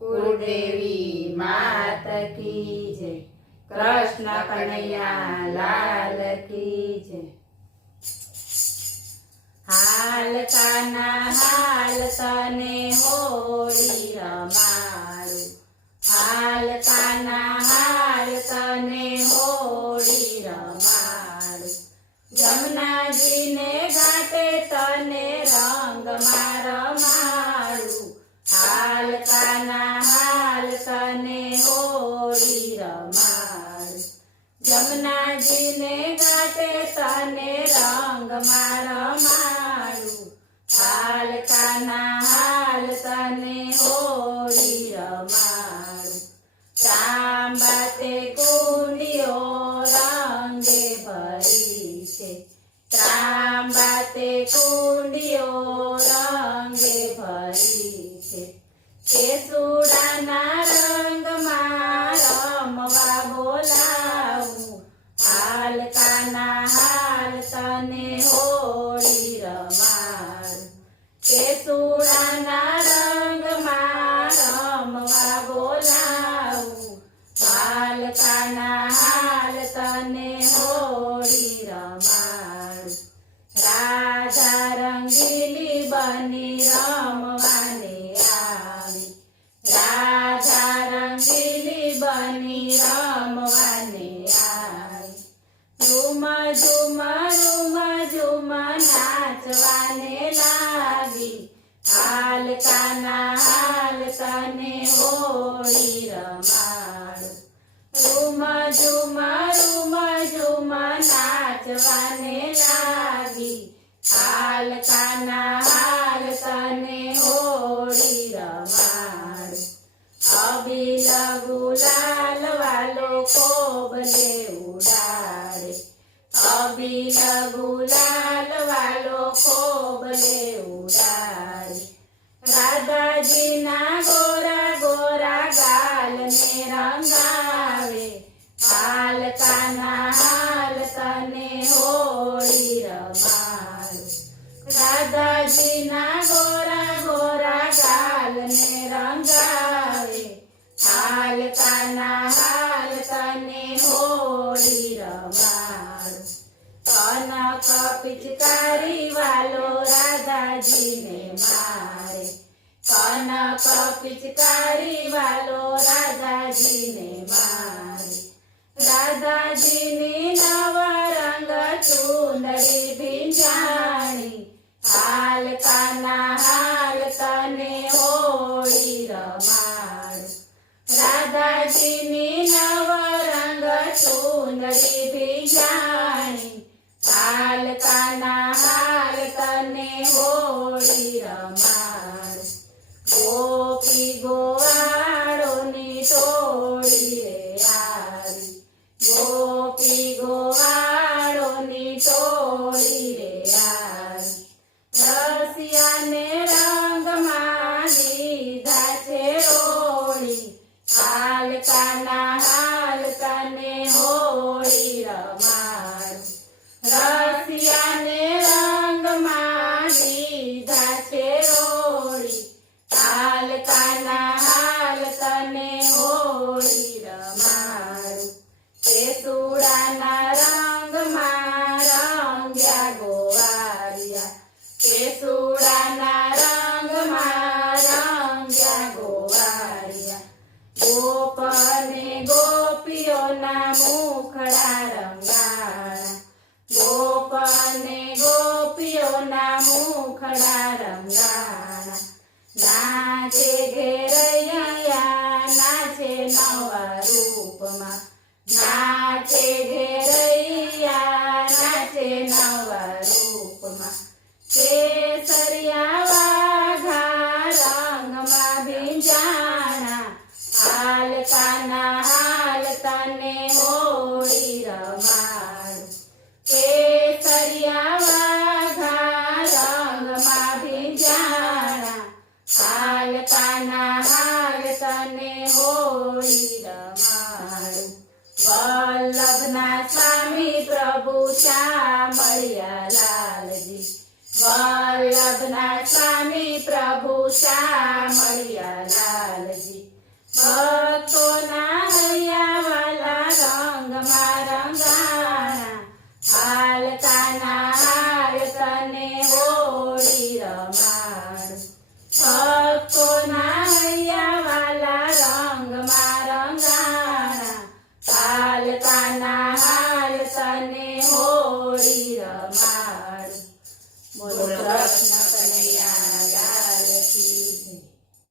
कुलदेवी मात की जय। कृष्ण कन्हैया लाल की जय। हाल काना हाल तने होळी रमाडू। हाल काना हाल तने होळी रमाडू। जमुनाजी ने घाटे तने रंग रमाडू। हाल काना हाल तने होळी रमाडू। जमुनाजी ने घाटे तने रंग रमाडू। हाल काना हाल तने होळी रमाडू। तांबाते कुंडियो रंगे भरी छे। तांबाते कुंडियो रंगे भरी छे। केसुडाना रंगमां रमवा बोलावुं। हाल काना हाल तने होळी रमाडू। केसुडाना रंगमां रमवा बोलावुं। हाल काना हाल तने होळी रमाडू। राधा रंगीली बनी रमवाने आवी। राधा रंगीली बनी रमवाने आवी। झूम झूम झूम झूम नाचवाने लागी। हाल काना हाल तने होळी रमाडू। झूम झूम झूम झूम नाचवाने लागी। हाल काना हाल तने होळी रमाडू। अबील गुलाल वालो कोबले उडाडे। अबील गुलाल वालो कोबले उडाडे। राधाजी ना गोरा गोरा गाल ने रंगावे। हाल काना हाल तने होळी रमाडू। राधाजी ना गोरा गोरा गाल ने रंगावे। हाल काना हाल तने होळी रमाडू। कनक पिचकारी वालो राधाजी ने मारे। कनक पिचकारी वालो राधाजी ने मारे। राधाजी ने नवा रंग चूंदड़ी भींजाणी। हाल काना हाल तने होळी रमाडू। राधाजी ने नवा रंग चूंदड़ी भींजाणी। हाल काना हाल तने होळी रमाडू। गोपी गोवाळोनी टोळी रे आवी। गोपी गोवाळोनी टोळी रे आवी। रसियाने रंगमां लीधा छे रोळी। हाल काना हाल तने होळी रमाडू। रसियाने रंगमां लीधा छे रोळी। हाल काना हाल तने होळी रमाडू। केसुडाना रंगमां रंग्या गोवारिया। केसुडाना रंगमां रंग्या गोवारिया। गोपने गोपीओना मुखड़ा रंगाळा। गोपने गोपीओना मुखड़ा रंगाळा। नाचे घेरैया नाचे नवा रूपमा। नाचे घेरैया नाचे नवा रूपमा। केसरिया वाघा रंगमा भींजाणा। हाल काना हाल तने होळी रमाडू। केसरिया वाघा रंगमा भींजाणा। हाल काना हाल तने होळी रमाडू। वल्लभना स्वामी प्रभु श्यामळिया लालजी। वल्लभना स्वामी प्रभु श्यामळिया लालजी। ભક્તોના હૈયા વાલા રંગમાં રંગાણા હાલતાના હાલ તને હોળી રમાડું